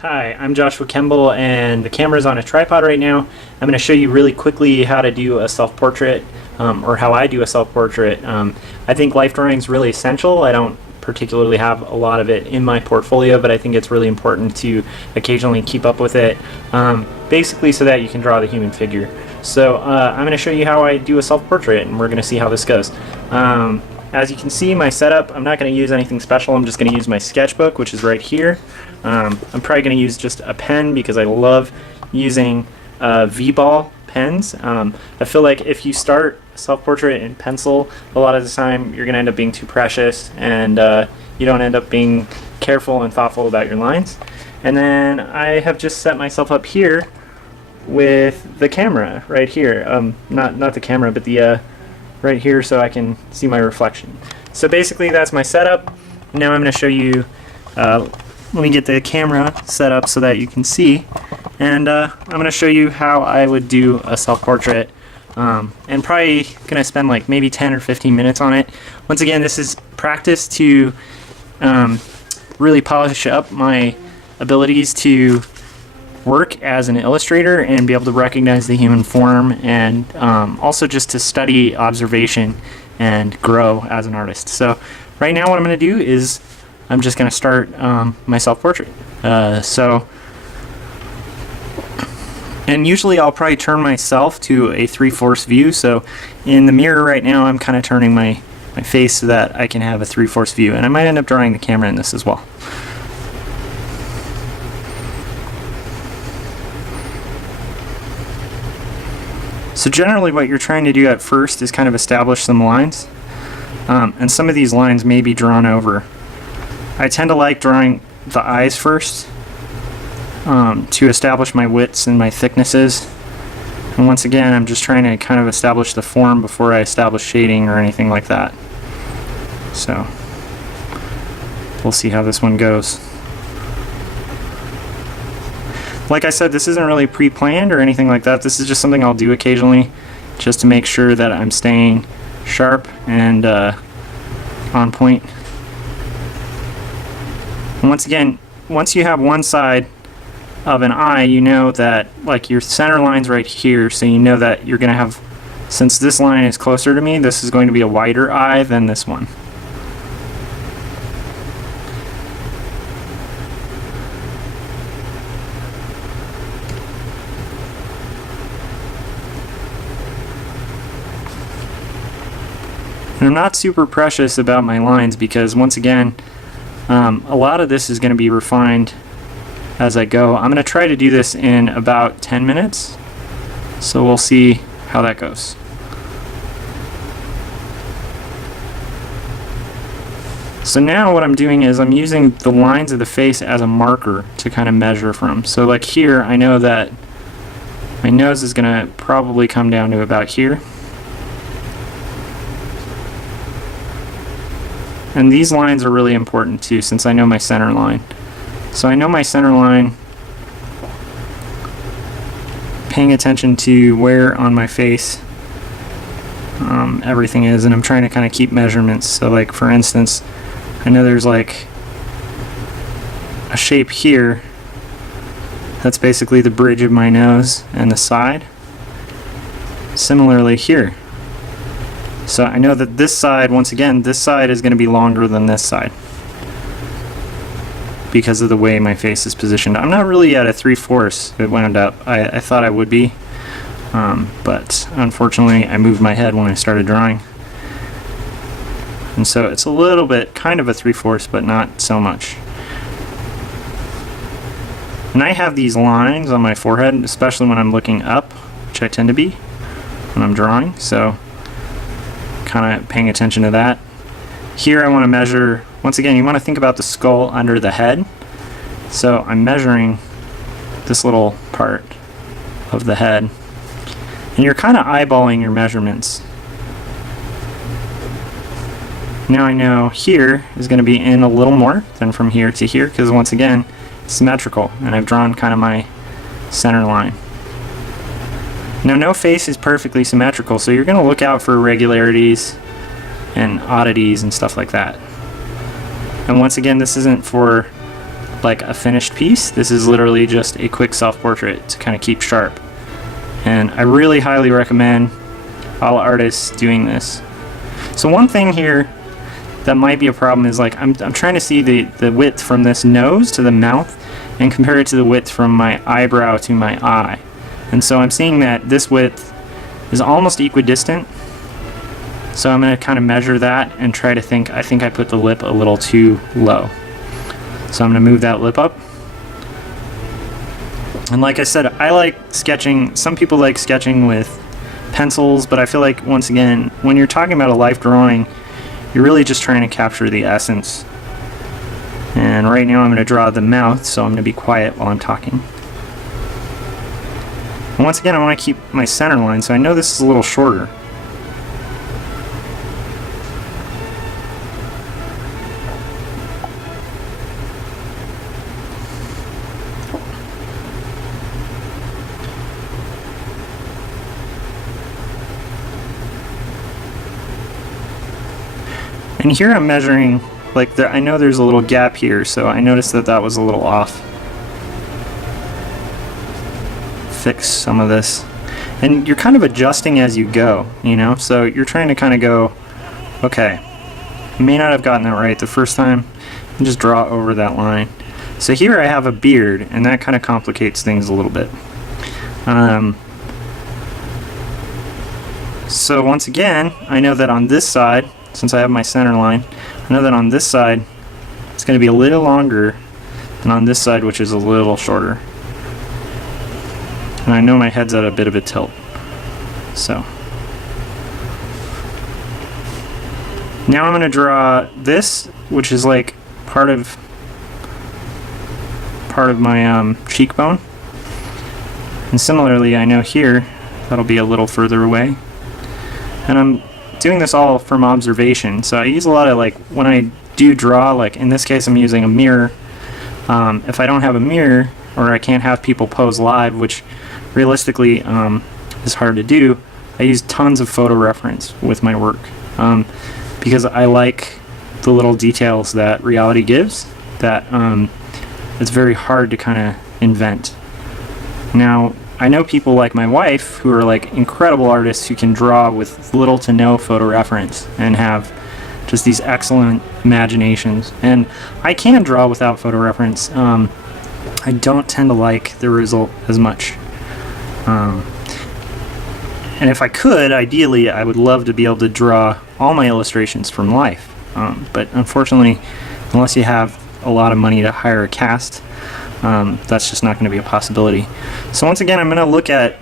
Hi, I'm Joshua Kemble, and the camera's on a tripod right now. I'm going to show you really quickly how to do a self-portrait, or how I do a self-portrait. I think life drawing is really essential. I don't particularly have a lot of it in my portfolio, but I think it's really important to occasionally keep up with it, basically so that you can draw the human figure. So I'm going to show you how I do a self-portrait, and we're going to see how this goes. As you can see, my setup, I'm not going to use anything special. I'm just going to use my sketchbook, which is right here. I'm probably going to use just a pen because I love using V-ball pens. I feel like if you start self-portrait in pencil, a lot of the time you're going to end up being too precious, and you don't end up being careful and thoughtful about your lines. And then I have just set myself up here with the camera right here. Not the camera, but the right here, so I can see my reflection. So basically that's my setup. Now I'm going to show you, let me get the camera set up so that you can see, and I'm going to show you how I would do a self-portrait, and probably going to spend like maybe 10 or 15 minutes on it. Once again, this is practice to really polish up my abilities to work as an illustrator and be able to recognize the human form, and also just to study observation and grow as an artist. So right now what I'm going to do is I'm just going to start my self-portrait. And usually I'll probably turn myself to a 3/4 view. So in the mirror right now I'm kind of turning my face so that I can have a 3/4 view, and I might end up drawing the camera in this as well. So generally what you're trying to do at first is kind of establish some lines, and some of these lines may be drawn over. I tend to like drawing the eyes first to establish my widths and my thicknesses, and once again I'm just trying to kind of establish the form before I establish shading or anything like that. So we'll see how this one goes. Like I said, this isn't really pre-planned or anything like that. This is just something I'll do occasionally just to make sure that I'm staying sharp and on point. And once again, once you have one side of an eye, you know that like your center line's right here, so you know that you're going to have, since this line is closer to me, this is going to be a wider eye than this one. And I'm not super precious about my lines because, once again, a lot of this is going to be refined as I go. I'm going to try to do this in about 10 minutes, so we'll see how that goes. So now what I'm doing is I'm using the lines of the face as a marker to kind of measure from. So like here, I know that my nose is going to probably come down to about here. And these lines are really important too, since I know my center line. So I know my center line, paying attention to where on my face everything is, and I'm trying to kind of keep measurements. So like for instance, I know there's like a shape here that's basically the bridge of my nose and the side. Similarly here. So I know that this side, once again, this side is going to be longer than this side because of the way my face is positioned. I'm not really at a 3/4 it wound up. I thought I would be, but unfortunately I moved my head when I started drawing. And so it's a little bit kind of a 3/4, but not so much. And I have these lines on my forehead, especially when I'm looking up, which I tend to be when I'm drawing. So kind of paying attention to that. Here I want to measure, once again, you want to think about the skull under the head. So I'm measuring this little part of the head. And you're kind of eyeballing your measurements. Now I know here is going to be in a little more than from here to here, because once again, it's symmetrical, and I've drawn kind of my center line. Now no face is perfectly symmetrical, so you're going to look out for irregularities and oddities and stuff like that. And once again, this isn't for like a finished piece. This is literally just a quick self-portrait to kind of keep sharp. And I really highly recommend all artists doing this. So one thing here that might be a problem is like I'm trying to see the width from this nose to the mouth and compare it to the width from my eyebrow to my eye. And so I'm seeing that this width is almost equidistant. So I'm going to kind of measure that and try to think, I think I put the lip a little too low. So I'm going to move that lip up. And like I said, I like sketching. Some people like sketching with pencils, but I feel like, once again, when you're talking about a life drawing, you're really just trying to capture the essence. And right now I'm going to draw the mouth, so I'm going to be quiet while I'm talking. And once again, I want to keep my center line, so I know this is a little shorter. And here I'm measuring, like, I know there's a little gap here, so I noticed that that was a little off. Fix some of this. And you're kind of adjusting as you go, you know? So you're trying to kind of go, okay, I may not have gotten that right the first time, and just draw over that line. So here I have a beard, and that kind of complicates things a little bit. So once again, I know that on this side, since I have my center line, I know that on this side it's going to be a little longer than on this side, which is a little shorter. And I know my head's at a bit of a tilt. So now I'm going to draw this, which is like part of my cheekbone. And similarly, I know here that'll be a little further away. And I'm doing this all from observation, so I use a lot of, like, when I do draw, like in this case I'm using a mirror. If I don't have a mirror, or I can't have people pose live, which realistically is hard to do, I use tons of photo reference with my work, because I like the little details that reality gives that it's very hard to kind of invent. Now, I know people like my wife who are like incredible artists who can draw with little to no photo reference and have just these excellent imaginations. And I can draw without photo reference. I don't tend to like the result as much. And if I could, ideally, I would love to be able to draw all my illustrations from life. But unfortunately, unless you have a lot of money to hire a cast, that's just not going to be a possibility. So once again, I'm going to look at,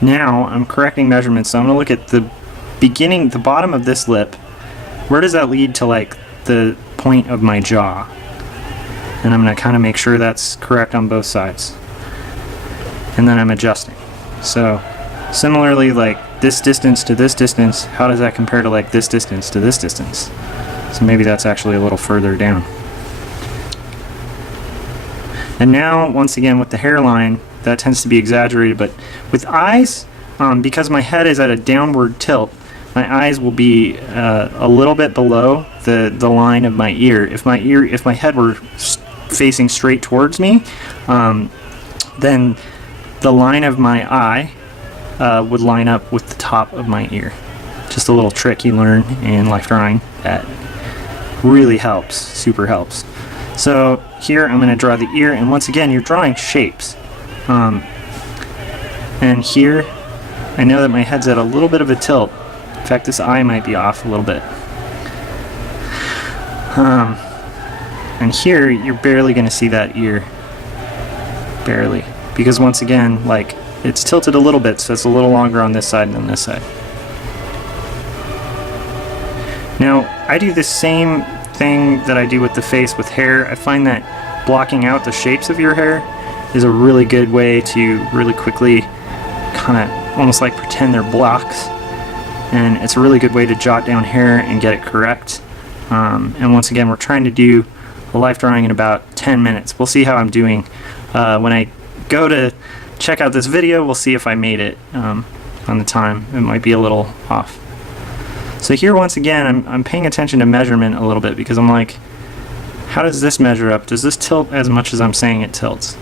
now I'm correcting measurements, so I'm going to look at the beginning, the bottom of this lip. Where does that lead to, like, the point of my jaw? And I'm going to kind of make sure that's correct on both sides. And then I'm adjusting. So similarly, like this distance to this distance, how does that compare to like this distance to this distance? So maybe that's actually a little further down. And now, once again, with the hairline, that tends to be exaggerated, but with eyes, because my head is at a downward tilt, my eyes will be a little bit below the line of my ear. If my head were facing straight towards me, then the line of my eye would line up with the top of my ear. Just a little trick you learn in life drawing that really helps, super helps. So here I'm going to draw the ear, and once again, you're drawing shapes. And here, I know that my head's at a little bit of a tilt. In fact, this eye might be off a little bit. And here, you're barely going to see that ear. Barely. Because once again, like, it's tilted a little bit, so it's a little longer on this side than this side. Now, I do the same thing that I do with the face with hair. I find that blocking out the shapes of your hair is a really good way to really quickly kind of almost like pretend they're blocks, and it's a really good way to jot down hair and get it correct. And once again, we're trying to do a life drawing in about 10 minutes. We'll see how I'm doing. When I go to check out this video, we'll see if I made it on the time. It might be a little off. So here, once again, I'm paying attention to measurement a little bit, because I'm like, how does this measure up? Does this tilt as much as I'm saying it tilts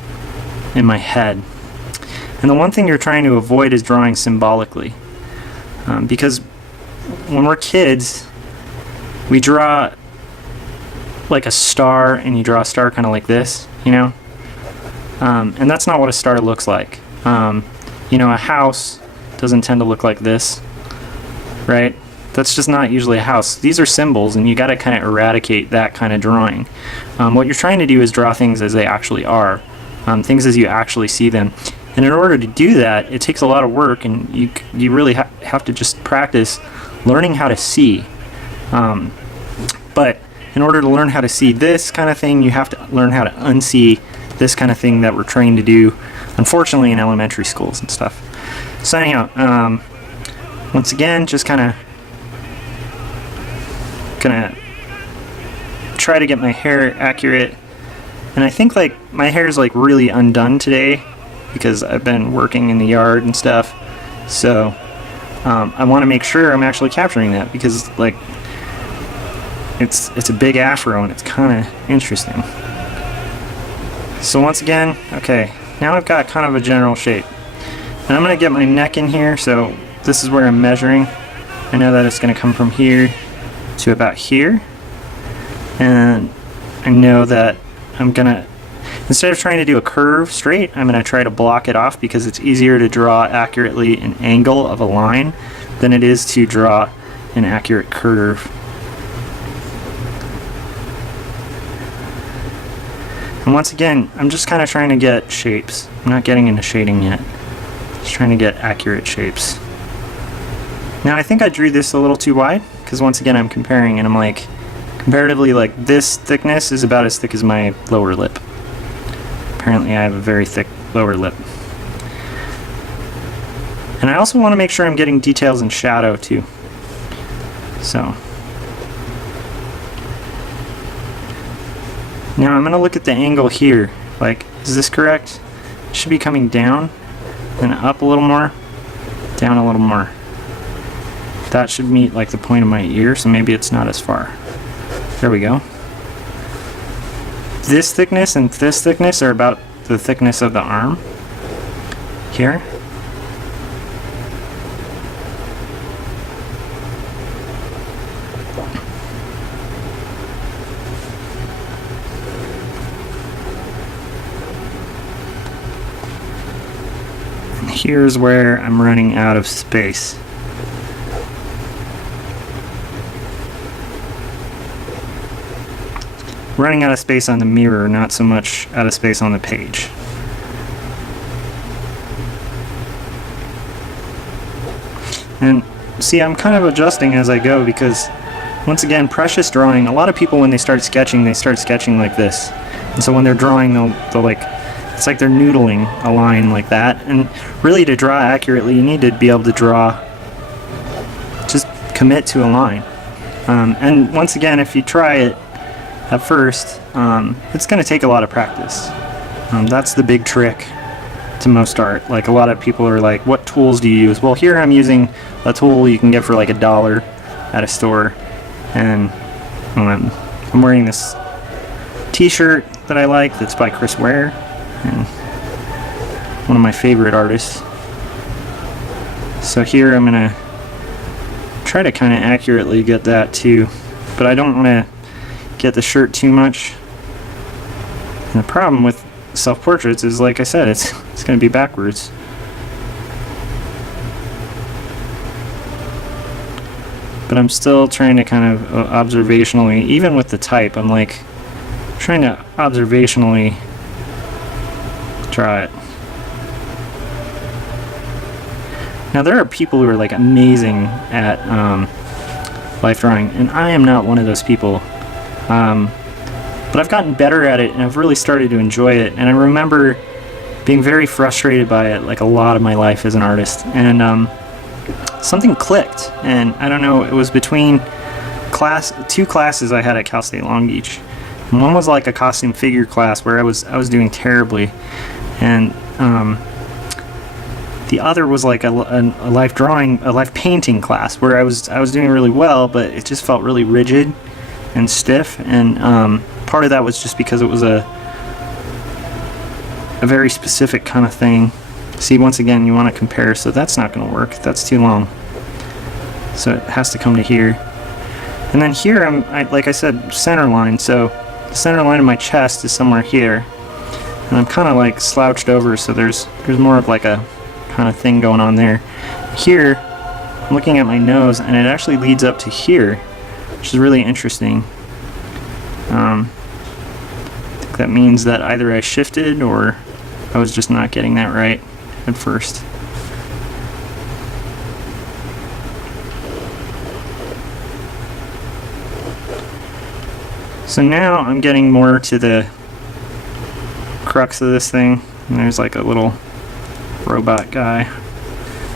in my head? And the one thing you're trying to avoid is drawing symbolically. Because when we're kids, we draw like a star, and you draw a star kind of like this, you know? And that's not what a star looks like. You know, a house doesn't tend to look like this, right? That's just not usually a house. These are symbols, and you got to kind of eradicate that kind of drawing. What you're trying to do is draw things as they actually are, things as you actually see them. And in order to do that, it takes a lot of work, and you really have to just practice learning how to see. But in order to learn how to see this kind of thing, you have to learn how to unsee this kind of thing that we're trained to do, unfortunately, in elementary schools and stuff. So anyhow, once again, just gonna try to get my hair accurate. And I think like my hair is like really undone today because I've been working in the yard and stuff. So I want to make sure I'm actually capturing that, because like it's a big afro and it's kind of interesting. So once again, okay, now I've got kind of a general shape. And I'm going to get my neck in here, so this is where I'm measuring. I know that it's going to come from here to about here. And I know that I'm going to, instead of trying to do a curve straight, I'm going to try to block it off, because it's easier to draw accurately an angle of a line than it is to draw an accurate curve. And once again, I'm just kind of trying to get shapes. I'm not getting into shading yet. Just trying to get accurate shapes. Now I think I drew this a little too wide, because once again I'm comparing, and I'm like, comparatively, like this thickness is about as thick as my lower lip. Apparently I have a very thick lower lip. And I also want to make sure I'm getting details in shadow too. So now I'm going to look at the angle here. Like, is this correct? It should be coming down and up a little more, down a little more. That should meet like the point of my ear, so maybe it's not as far. There we go. This thickness and this thickness are about the thickness of the arm here. And here's where I'm running out of space. Running out of space on the mirror, not so much out of space on the page. And see, I'm kind of adjusting as I go, because once again, precious drawing, a lot of people when they start sketching like this. And so when they're drawing, they'll like, it's like they're noodling a line like that. And really, to draw accurately, you need to be able to draw, just commit to a line. And once again, if you try it at first, it's going to take a lot of practice. That's the big trick to most art. Like, a lot of people are like, what tools do you use? Well, here I'm using a tool you can get for like $1 at a store. And I'm wearing this t-shirt that I like that's by Chris Ware, and one of my favorite artists. So here I'm going to try to kind of accurately get that too, but I don't want to get the shirt too much. And the problem with self-portraits is, like I said, it's going to be backwards. But I'm still trying to kind of observationally, even with the type, I'm like trying to observationally draw it. Now there are people who are like amazing at life drawing, and I am not one of those people. But I've gotten better at it, and I've really started to enjoy it. And I remember being very frustrated by it, like a lot of my life as an artist. And something clicked, and I don't know. It was between two classes I had at Cal State Long Beach. And one was like a costume figure class where I was doing terribly, and the other was like a life painting class where I was doing really well, but it just felt really rigid. and stiff, and part of that was just because it was a very specific kind of thing. See, once again, you want to compare, so that's not going to work. That's too long. So it has to come to here. And then here, like I said, center line. So the center line of my chest is somewhere here. And I'm kind of like slouched over, so there's more of like a kind of thing going on there. Here, I'm looking at my nose, and it actually leads up to here, which is really interesting. I think that means that either I shifted or I was just not getting that right at first. So now I'm getting more to the crux of this thing, and there's like a little robot guy.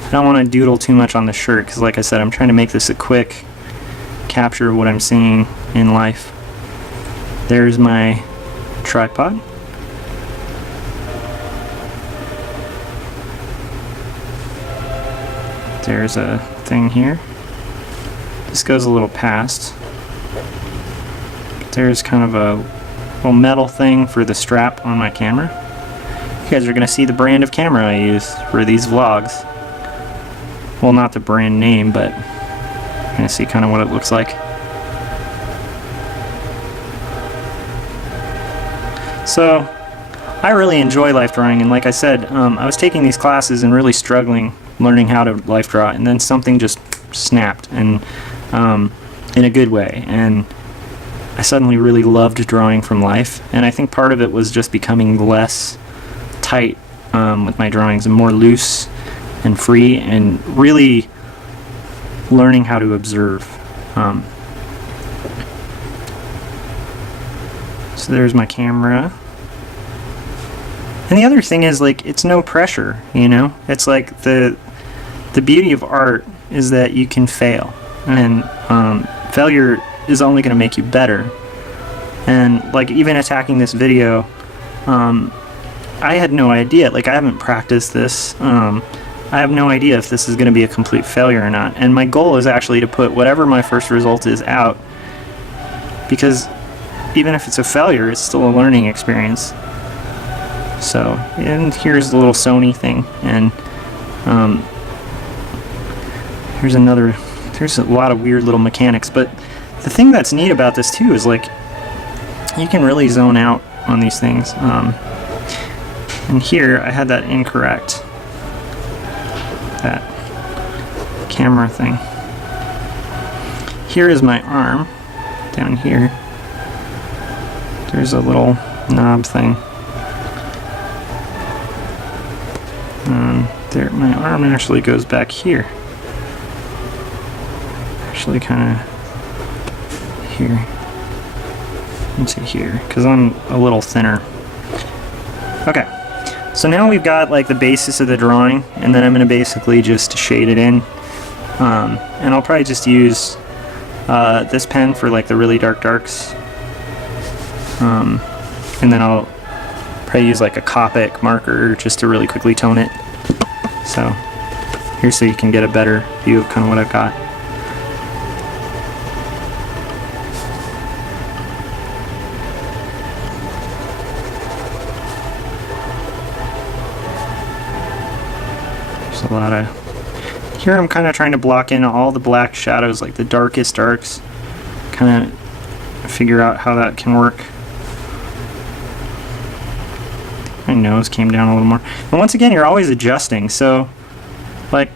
I don't want to doodle too much on the shirt because, like I said, I'm trying to make this a quick capture of what I'm seeing in life. There's my tripod. There's a thing here. This goes a little past. There's kind of a little metal thing for the strap on my camera. You guys are going to see the brand of camera I use for these vlogs. Well, not the brand name, but you're going to see kind of what it looks like. So, I really enjoy life drawing, and like I said, I was taking these classes and really struggling learning how to life draw, and then something just snapped, and in a good way, and I suddenly really loved drawing from life, and I think part of it was just becoming less tight with my drawings and more loose and free, and really learning how to observe. So there's my camera. And the other thing is, like, it's no pressure, you know? It's like the beauty of art is that you can fail, and failure is only going to make you better. And like, even attacking this video, I had no idea. Like, I haven't practiced this. I have no idea if this is going to be a complete failure or not. And my goal is actually to put whatever my first result is out, because even if it's a failure, it's still a learning experience. So, and here's the little Sony thing, and there's a lot of weird little mechanics, but the thing that's neat about this too is, like, you can really zone out on these things. And here I had that incorrect, that camera thing. Here is my arm. Down here there's a little knob thing. There, my arm actually goes back here. Actually, kind of here. Into here, because I'm a little thinner. Okay, so now we've got like the basis of the drawing, and then I'm going to basically just shade it in. And I'll probably just use this pen for like the really dark darks. And then I'll probably use like a Copic marker just to really quickly tone it. So here, so you can get a better view of kind of what I've got. There's a lot of... Here I'm kind of trying to block in all the black shadows, like the darkest darks. Kind of figure out how that can work. My nose came down a little more. And once again, you're always adjusting, so like,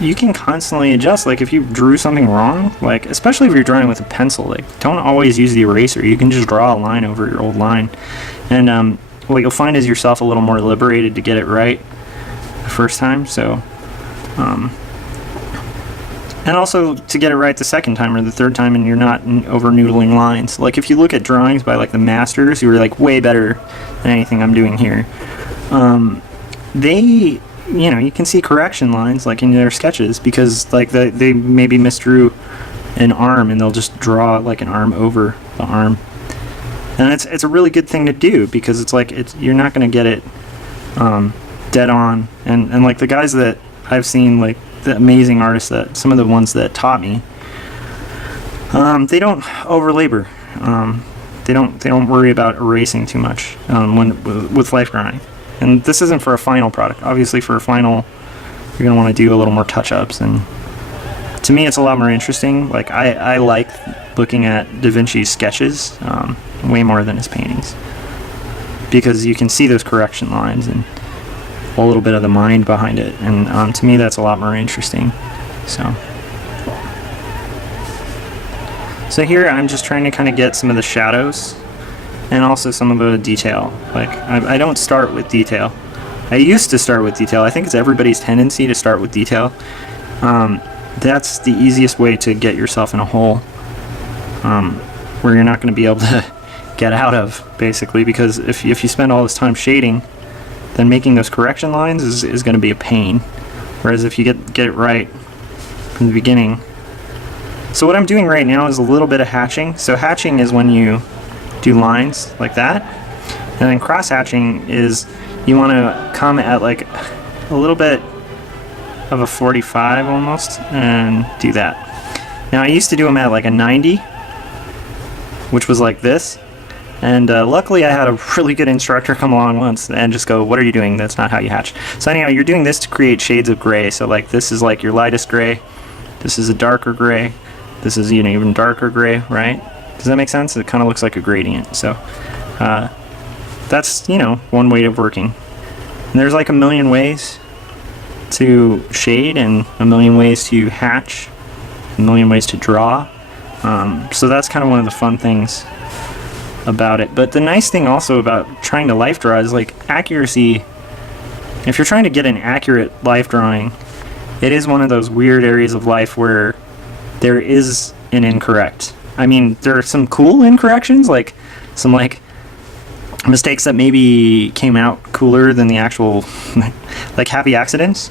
you can constantly adjust. Like, if you drew something wrong, like, especially if you're drawing with a pencil, like, don't always use the eraser. You can just draw a line over your old line, and what you'll find is yourself a little more liberated to get it right the first time. So and also to get it right the second time or the third time, and you're not over noodling lines. Like, if you look at drawings by like the masters who are like way better than anything I'm doing here, they, you know, you can see correction lines like in their sketches, because like they maybe misdrew an arm, and they'll just draw like an arm over the arm. And it's a really good thing to do, because it's like, you're not going to get it dead on. And like the guys that I've seen, like the amazing artists, that some of the ones that taught me, They don't over labor. They don't worry about erasing too much with life drawing. And this isn't for a final product. Obviously, for a final, you're gonna want to do a little more touch-ups. And to me, it's a lot more interesting. Like I like looking at Da Vinci's sketches way more than his paintings, because you can see those correction lines and a little bit of the mind behind it. And to me, that's a lot more interesting. So here I'm just trying to kind of get some of the shadows and also some of the detail. Like I don't start with detail. I used to start with detail. I think it's everybody's tendency to start with detail. That's the easiest way to get yourself in a hole where you're not going to be able to get out of, basically, because if you spend all this time shading, then making those correction lines is going to be a pain. Whereas if you get it right from the beginning. So what I'm doing right now is a little bit of hatching. So hatching is when you do lines like that, and then cross hatching is you want to come at like a little bit of a 45 almost and do that. Now I used to do them at like a 90, which was like this, and luckily I had a really good instructor come along once and just go, what are you doing? That's not how you hatch. So anyhow, you're doing this to create shades of gray. So like this is like your lightest gray, this is a darker gray, this is an even darker gray, right? Does that make sense? It kind of looks like a gradient. So that's, one way of working. And there's like a million ways to shade and a million ways to hatch, a million ways to draw. So that's kind of one of the fun things about it. But the nice thing also about trying to life draw is like accuracy. If you're trying to get an accurate life drawing, it is one of those weird areas of life where there is an incorrect. I mean, there are some cool incorrections, like some like mistakes that maybe came out cooler than the actual like happy accidents.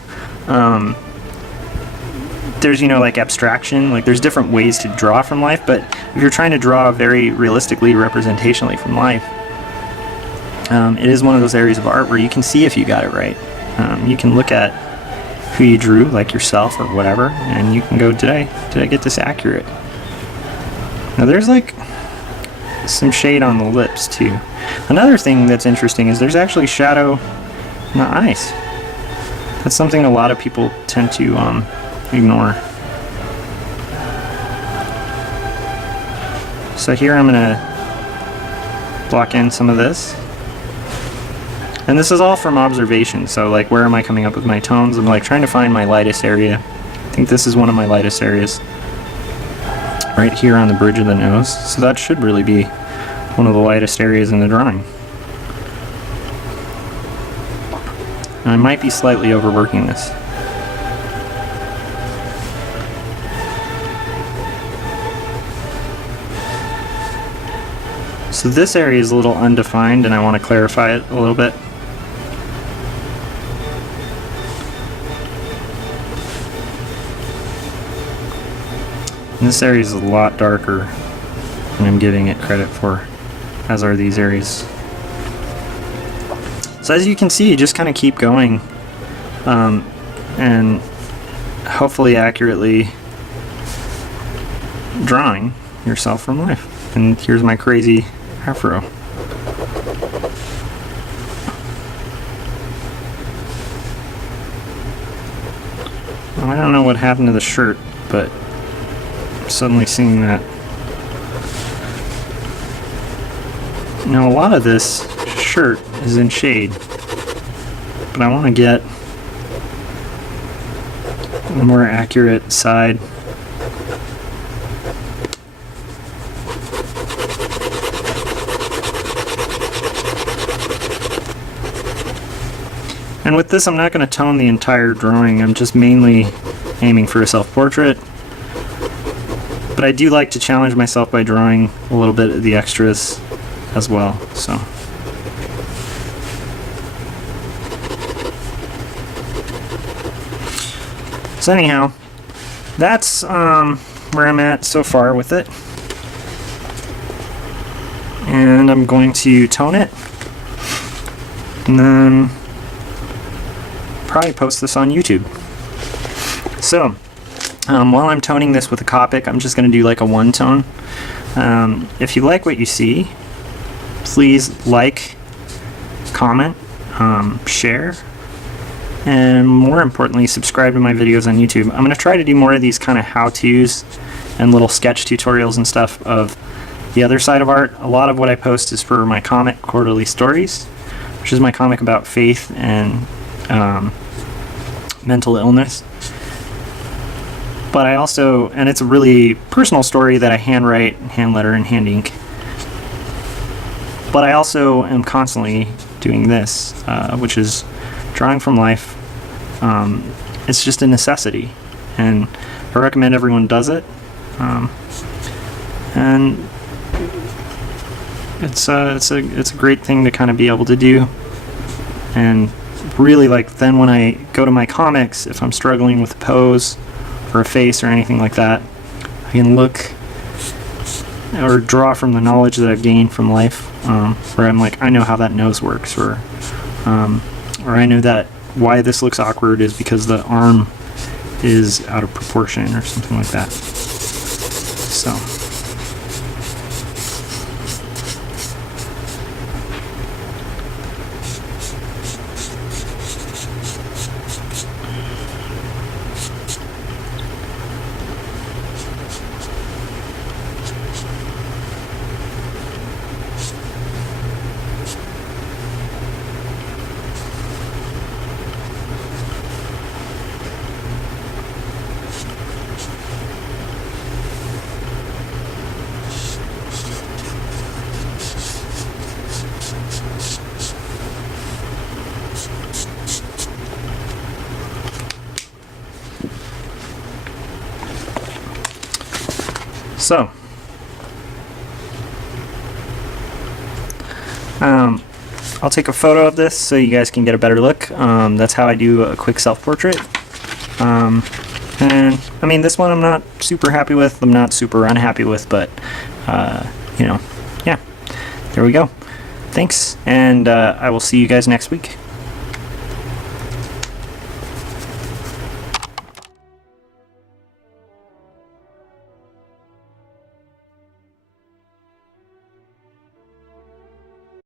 There's like abstraction, like there's different ways to draw from life, but if you're trying to draw very realistically, representationally from life, it is one of those areas of art where you can see if you got it right. You can look at who you drew, like yourself or whatever, and you can go, did I get this accurate? Now there's like some shade on the lips too. Another thing that's interesting is there's actually shadow in the eyes. That's something a lot of people tend to ignore. So here I'm gonna block in some of this. And this is all from observation, so like where am I coming up with my tones? I'm like trying to find my lightest area. I think this is one of my lightest areas. Right here on the bridge of the nose. So that should really be one of the lightest areas in the drawing. And I might be slightly overworking this. So this area is a little undefined and I want to clarify it a little bit. And this area is a lot darker than I'm giving it credit for, as are these areas. So as you can see, you just kind of keep going and hopefully accurately drawing yourself from life. And here's my crazy afro. Well, I don't know what happened to the shirt, but I'm suddenly seeing that. Now a lot of this shirt is in shade, but I want to get a more accurate side. And with this, I'm not going to tone the entire drawing. I'm just mainly aiming for a self-portrait. But I do like to challenge myself by drawing a little bit of the extras as well. So anyhow, that's where I'm at so far with it. And I'm going to tone it. And then probably post this on YouTube. So, While I'm toning this with a Copic, I'm just going to do like a one tone. If you like what you see, please like, comment, share, and more importantly, subscribe to my videos on YouTube. I'm going to try to do more of these kind of how-tos and little sketch tutorials and stuff of the other side of art. A lot of what I post is for my comic, Quarterly Stories, which is my comic about faith and mental illness. But I also, and it's a really personal story that I handwrite, hand letter, and hand ink. But I also am constantly doing this, which is drawing from life. It's just a necessity, and I recommend everyone does it. And it's a great thing to kind of be able to do. And really, like, then when I go to my comics, if I'm struggling with a pose or a face or anything like that, I can look or draw from the knowledge that I've gained from life, where I'm like, I know how that nose works, or I know that why this looks awkward is because the arm is out of proportion or something like that. So. So, I'll take a photo of this so you guys can get a better look. That's how I do a quick self-portrait. And, I mean, this one I'm not super happy with, I'm not super unhappy with, but, you know, yeah, there we go. Thanks, and I will see you guys next week.